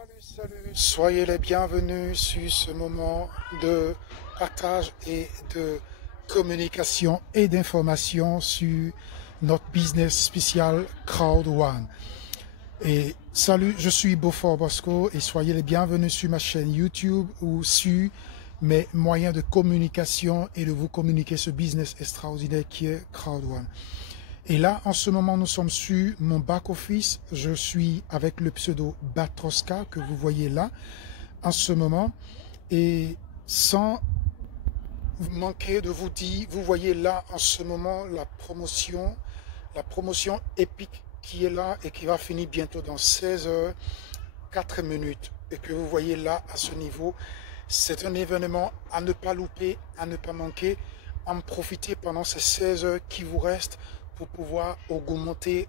Salut, soyez les bienvenus sur ce moment de partage et de communication et d'information sur notre business spécial Crowd One. Et salut, je suis Beaufort Bosco et soyez les bienvenus sur ma chaîne YouTube ou sur mes moyens de communication et de vous communiquer ce business extraordinaire qui est Crowd One. Et là, en ce moment, nous sommes sur mon back-office. Je suis avec le pseudo Batroska que vous voyez là, en ce moment. Et sans manquer de vous dire, vous voyez là, en ce moment, la promotion épique qui est là et qui va finir bientôt dans 16 heures, 4 minutes. Et que vous voyez là, à ce niveau, c'est un événement à ne pas louper, à ne pas manquer, en profiter pendant ces 16 heures qui vous restent pour pouvoir augmenter,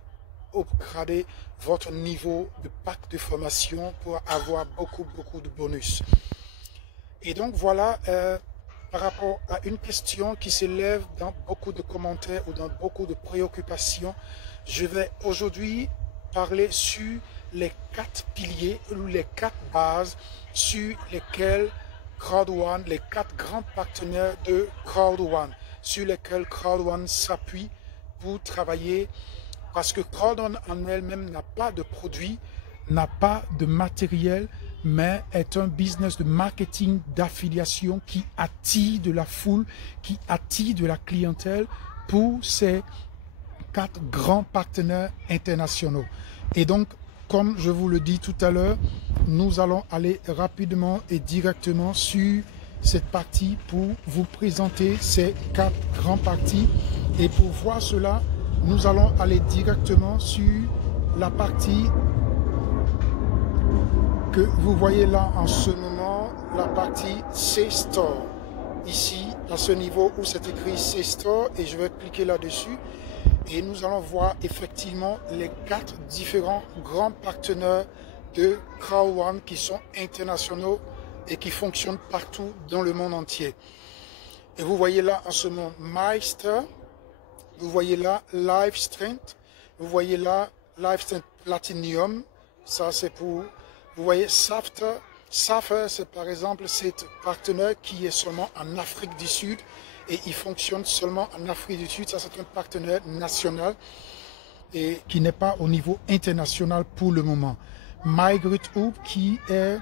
upgrader votre niveau de pack de formation pour avoir beaucoup de bonus. Et donc voilà, par rapport à une question qui s'élève dans beaucoup de commentaires ou dans beaucoup de préoccupations, je vais aujourd'hui parler sur les 4 piliers ou les 4 bases sur lesquelles Crowd One, les 4 grands partenaires de Crowd One, sur lesquels Crowd One s'appuie pour travailler, parce que Crowd One en elle-même n'a pas de produit, n'a pas de matériel, mais est un business de marketing, d'affiliation qui attire de la foule, qui attire de la clientèle pour ces 4 grands partenaires internationaux. Et donc, comme je vous le dis tout à l'heure, nous allons aller rapidement et directement sur cette partie pour vous présenter ces 4 grands parties. Et pour voir cela, nous allons aller directement sur la partie que vous voyez là en ce moment, la partie C-Store. Ici, à ce niveau où c'est écrit C-Store, et je vais cliquer là-dessus. Et nous allons voir effectivement les 4 différents grands partenaires de Crowd One qui sont internationaux et qui fonctionnent partout dans le monde entier. Et vous voyez là en ce moment MyStore, vous voyez là Live Strength, vous voyez là Live Strength Platinum, ça c'est pour, vous voyez Safter, c'est par exemple cet partenaire qui est seulement en Afrique du Sud et il fonctionne seulement en Afrique du Sud, ça c'est un partenaire national et qui n'est pas au niveau international pour le moment. MyGreatHoop qui est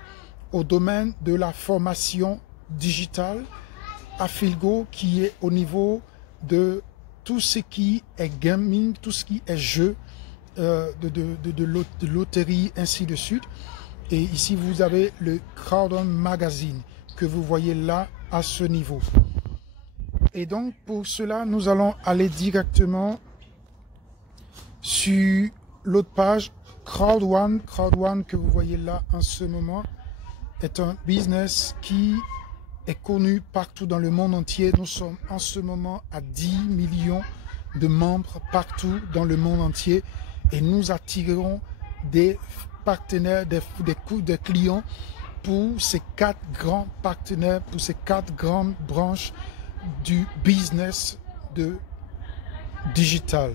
au domaine de la formation digitale, Afilgo qui est au niveau de tout ce qui est gaming, tout ce qui est jeu de loterie, ainsi de suite. Et ici, vous avez le Crowd One Magazine que vous voyez là à ce niveau. Et donc, pour cela, nous allons aller directement sur l'autre page, Crowd One. Crowd One que vous voyez là en ce moment est un business qui est connu partout dans le monde entier. Nous sommes en ce moment à 10 millions de membres partout dans le monde entier et nous attirerons des partenaires, des clients pour ces 4 grands partenaires, pour ces 4 grandes branches du business de digital.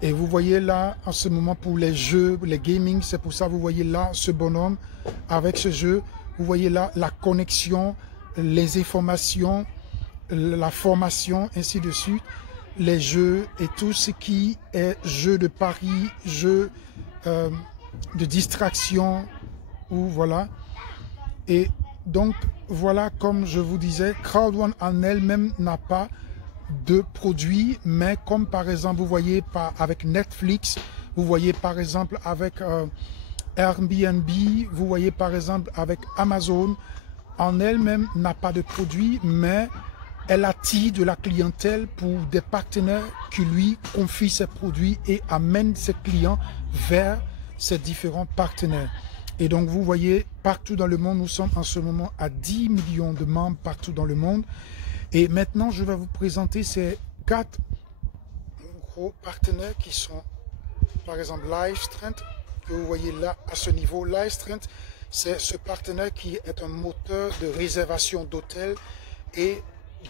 Et vous voyez là en ce moment pour les jeux, les gaming, c'est pour ça vous voyez là ce bonhomme avec ce jeu. Vous voyez là la connexion, les informations, la formation, ainsi de suite, les jeux et tout ce qui est jeu de paris, jeu de distraction, ou voilà. Et donc voilà, comme je vous disais, Crowd One en elle-même n'a pas de produits, mais comme par exemple vous voyez avec Netflix, vous voyez par exemple avec Airbnb, vous voyez par exemple avec Amazon, en elle-même n'a pas de produit, mais elle attire de la clientèle pour des partenaires qui lui confient ses produits et amènent ses clients vers ces différents partenaires. Et donc vous voyez partout dans le monde, nous sommes en ce moment à 10 millions de membres partout dans le monde. Et maintenant, je vais vous présenter ces 4 gros partenaires qui sont, par exemple, Live Strength, que vous voyez là à ce niveau. Live Strength, c'est ce partenaire qui est un moteur de réservation d'hôtels et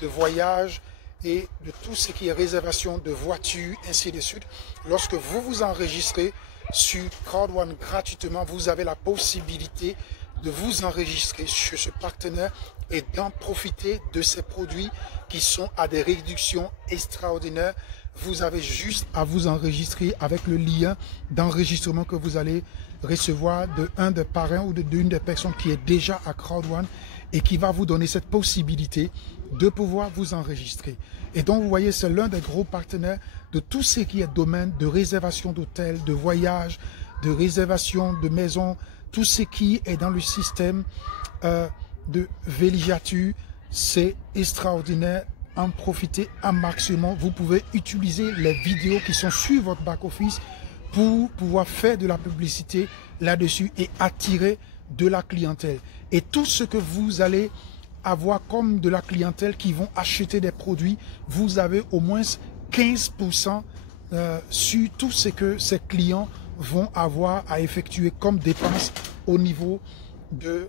de voyages et de tout ce qui est réservation de voitures, ainsi de suite. Lorsque vous vous enregistrez, sur Crowd One gratuitement, vous avez la possibilité de vous enregistrer chez ce partenaire et d'en profiter de ces produits qui sont à des réductions extraordinaires. Vous avez juste à vous enregistrer avec le lien d'enregistrement que vous allez recevoir de un des parrains ou d'une des personnes qui est déjà à Crowd One et qui va vous donner cette possibilité de pouvoir vous enregistrer. Et donc, vous voyez, c'est l'un des gros partenaires de tout ce qui est domaine de réservation d'hôtels, de voyages, de réservation de maisons, tout ce qui est dans le système de villégiature. C'est extraordinaire. En profiter un maximum. Vous pouvez utiliser les vidéos qui sont sur votre back-office pour pouvoir faire de la publicité là-dessus et attirer de la clientèle. Et tout ce que vous allez avoir comme de la clientèle qui vont acheter des produits, vous avez au moins 15% sur tout ce que ces clients vont avoir à effectuer comme dépenses au niveau de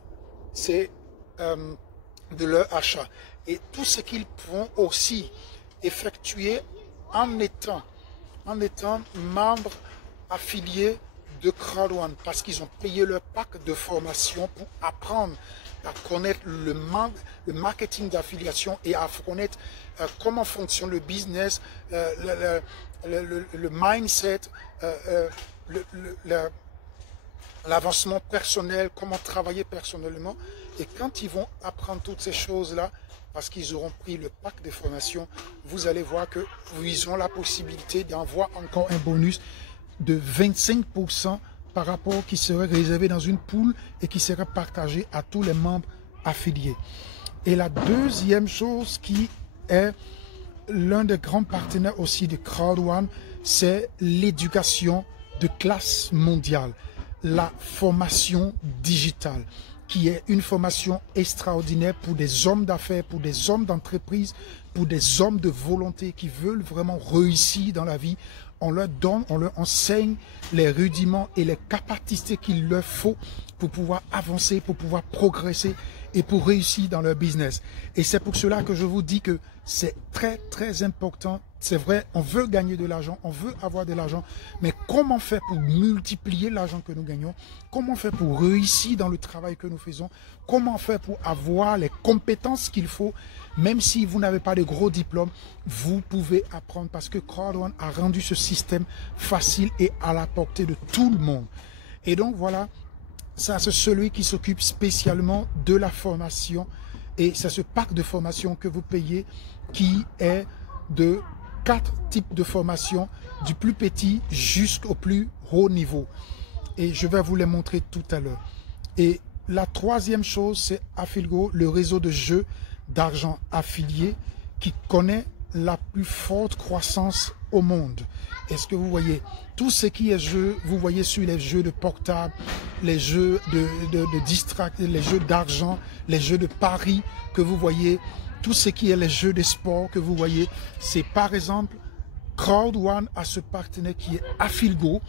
leur achat. Et tout ce qu'ils pourront aussi effectuer en étant membres affiliés de Crowd One, parce qu'ils ont payé leur pack de formation pour apprendre à connaître le marketing d'affiliation et à connaître comment fonctionne le business, le mindset, l'avancement personnel, comment travailler personnellement. Et quand ils vont apprendre toutes ces choses-là, parce qu'ils auront pris le pack de formation, vous allez voir qu'ils ont la possibilité d'envoyer encore un bonus de 25% par rapport qui serait réservé dans une pool et qui serait partagé à tous les membres affiliés. Et la deuxième chose qui est l'un des grands partenaires aussi de Crowd One, c'est l'éducation de classe mondiale, la formation digitale, qui est une formation extraordinaire pour des hommes d'affaires, pour des hommes d'entreprise, pour des hommes de volonté qui veulent vraiment réussir dans la vie. On leur donne, on leur enseigne les rudiments et les capacités qu'il leur faut pour pouvoir avancer, pour pouvoir progresser et pour réussir dans leur business. Et c'est pour cela que je vous dis que c'est très, très important. C'est vrai, on veut gagner de l'argent, on veut avoir de l'argent, mais comment faire pour multiplier l'argent que nous gagnons? Comment faire pour réussir dans le travail que nous faisons? Comment faire pour avoir les compétences qu'il faut? Même si vous n'avez pas de gros diplômes, vous pouvez apprendre parce que Crowd One a rendu ce système facile et à la portée de tout le monde. Et donc voilà, ça c'est celui qui s'occupe spécialement de la formation et c'est ce pack de formation que vous payez qui est de 4 types de formation, du plus petit jusqu'au plus haut niveau. Et je vais vous les montrer tout à l'heure. Et la troisième chose, c'est Affiligo, le réseau de jeux d'argent affilié qui connaît la plus forte croissance au monde. Est-ce que vous voyez tout ce qui est jeu, vous voyez sur les jeux de portable, les jeux de distract, les jeux d'argent, les jeux de paris que vous voyez, tout ce qui est les jeux de sport que vous voyez, c'est par exemple Crowd One a ce partenaire qui est Affiligo,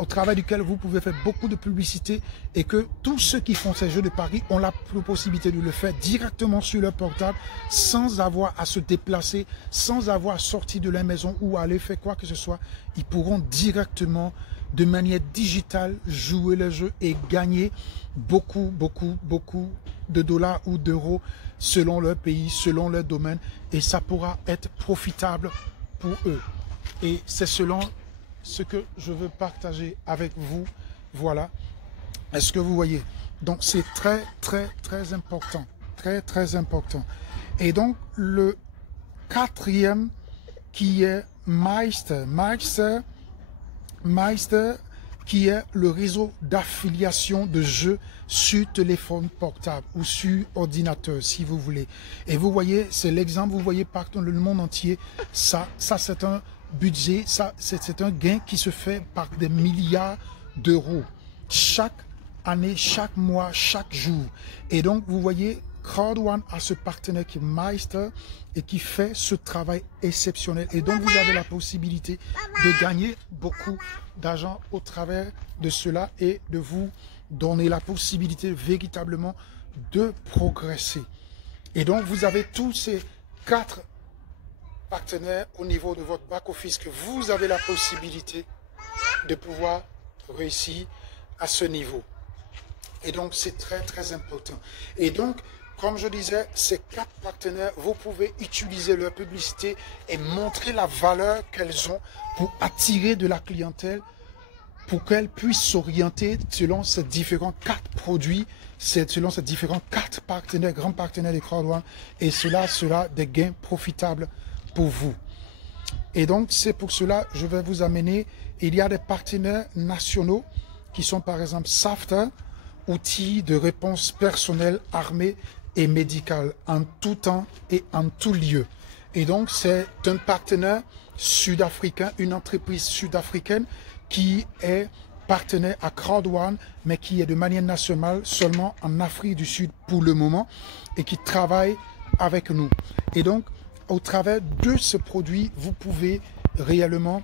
au travers duquel vous pouvez faire beaucoup de publicité et que tous ceux qui font ces jeux de paris ont la possibilité de le faire directement sur leur portable sans avoir à se déplacer, sans avoir à sortir de la maison ou à aller faire quoi que ce soit. Ils pourront directement, de manière digitale, jouer le jeu et gagner beaucoup de dollars ou d'euros selon leur pays, selon leur domaine et ça pourra être profitable pour eux. Et c'est selon ce que je veux partager avec vous. Voilà. Est-ce que vous voyez? Donc, c'est très, très, très important. Très, très important. Et donc, le quatrième qui est Meister. Meister qui est le réseau d'affiliation de jeux sur téléphone portable ou sur ordinateur, si vous voulez. Et vous voyez, c'est l'exemple, vous voyez partout dans le monde entier. Ça c'est un budget, ça c'est un gain qui se fait par des milliards d'euros chaque année, chaque mois, chaque jour. Et donc vous voyez, Crowd One a ce partenaire qui est Meister et qui fait ce travail exceptionnel. Et donc vous avez la possibilité de gagner beaucoup d'argent au travers de cela et de vous donner la possibilité véritablement de progresser. Et donc vous avez tous ces 4 partenaires au niveau de votre back-office que vous avez la possibilité de pouvoir réussir à ce niveau. Et donc, c'est très, très important. Et donc, comme je disais, ces 4 partenaires, vous pouvez utiliser leur publicité et montrer la valeur qu'elles ont pour attirer de la clientèle, pour qu'elles puissent s'orienter selon ces différents 4 produits, selon ces différents 4 partenaires, grands partenaires de Crowd1, et cela sera des gains profitables pour vous. Et donc, c'est pour cela que je vais vous amener, il y a des partenaires nationaux qui sont par exemple SAFTA, outils de réponse personnelle, armée et médicale, en tout temps et en tout lieu. Et donc, c'est un partenaire sud-africain, une entreprise sud-africaine qui est partenaire à Crowd1, mais qui est de manière nationale seulement en Afrique du Sud pour le moment et qui travaille avec nous. Et donc, au travers de ce produit, vous pouvez réellement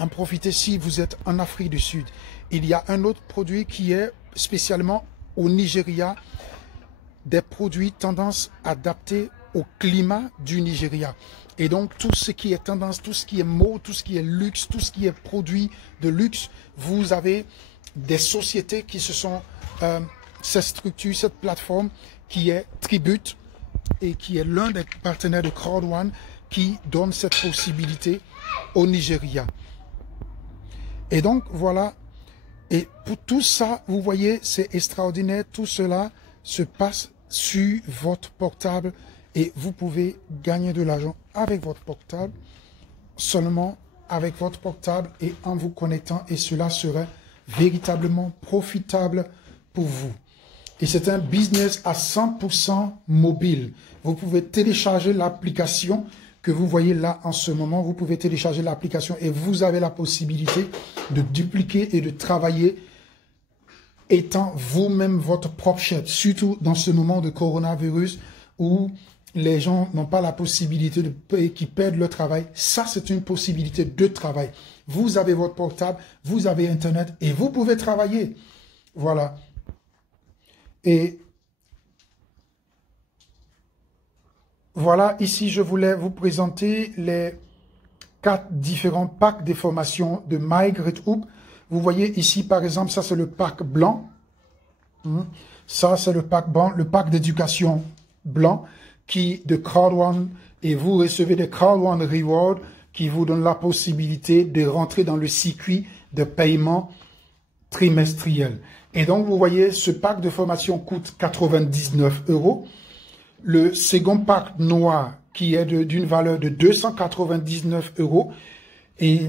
en profiter si vous êtes en Afrique du Sud. Il y a un autre produit qui est spécialement au Nigeria, des produits tendance adaptés au climat du Nigeria. Et donc, tout ce qui est tendance, tout ce qui est mode, tout ce qui est luxe, tout ce qui est produit de luxe, vous avez des sociétés qui se sont, cette structure, cette plateforme qui est Tribute et qui est l'un des partenaires de Crowd1 qui donne cette possibilité au Nigeria. Et donc, voilà. Et pour tout ça, vous voyez, c'est extraordinaire. Tout cela se passe sur votre portable et vous pouvez gagner de l'argent avec votre portable, seulement avec votre portable et en vous connectant, et cela serait véritablement profitable pour vous. Et c'est un business à 100% mobile. Vous pouvez télécharger l'application que vous voyez là en ce moment. Vous pouvez télécharger l'application et vous avez la possibilité de dupliquer et de travailler étant vous-même votre propre chef, surtout dans ce moment de coronavirus où les gens n'ont pas la possibilité de payer, qui perdent leur travail. Ça, c'est une possibilité de travail. Vous avez votre portable, vous avez Internet et vous pouvez travailler. Voilà. Et voilà, ici, je voulais vous présenter les 4 différents packs de formation de MyGreatHub. Vous voyez ici, par exemple, ça c'est le pack blanc. Ça c'est le pack blanc, le pack d'éducation blanc qui de Crowd1, et vous recevez des Crowd1 Rewards qui vous donnent la possibilité de rentrer dans le circuit de paiement trimestriel. Et donc, vous voyez, ce pack de formation coûte 99 €. Le second pack noir qui est d'une valeur de 299 €. Et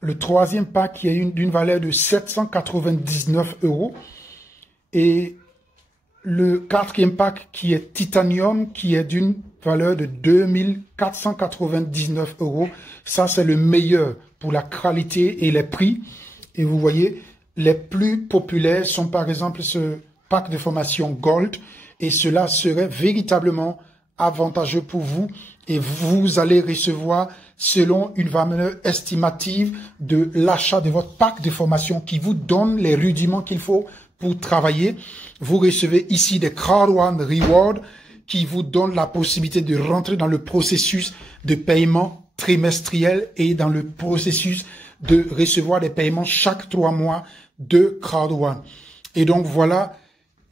le troisième pack qui est d'une valeur de 799 €. Et le quatrième pack qui est titanium qui est d'une valeur de 2499 €. Ça, c'est le meilleur pour la qualité et les prix. Et vous voyez, les plus populaires sont par exemple ce pack de formation Gold. Et cela serait véritablement avantageux pour vous. Et vous allez recevoir, selon une valeur estimative de l'achat de votre pack de formation qui vous donne les rudiments qu'il faut pour travailler. Vous recevez ici des Crowd1 Rewards qui vous donnent la possibilité de rentrer dans le processus de paiement trimestriel et dans le processus de recevoir des paiements chaque 3 mois de Crowd1. Et donc, voilà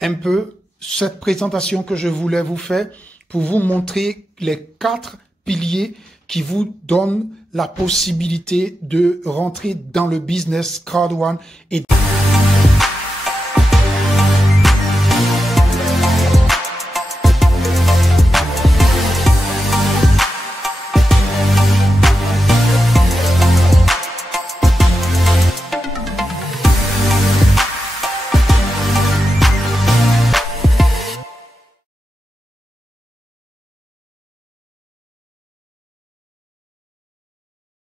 un peu cette présentation que je voulais vous faire pour vous montrer les 4 piliers qui vous donnent la possibilité de rentrer dans le business Crowd1 et